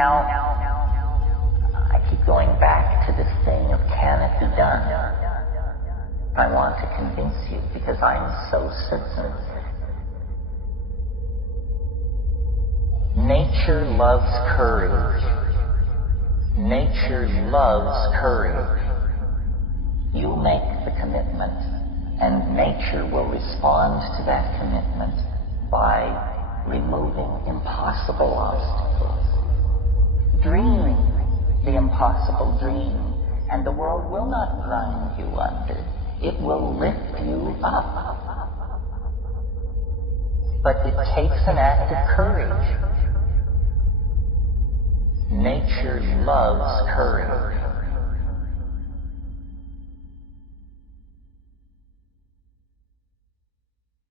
Now, I keep going back to this thing of can it be done? I want to convince you because I'm so certain. Nature loves courage. Nature loves courage. You make the commitment, and nature will respond to that commitment by removing impossible obstacles. Dream the impossible dream, and the world will not grind you under. It will lift you up. But it takes an act of courage. Nature loves courage.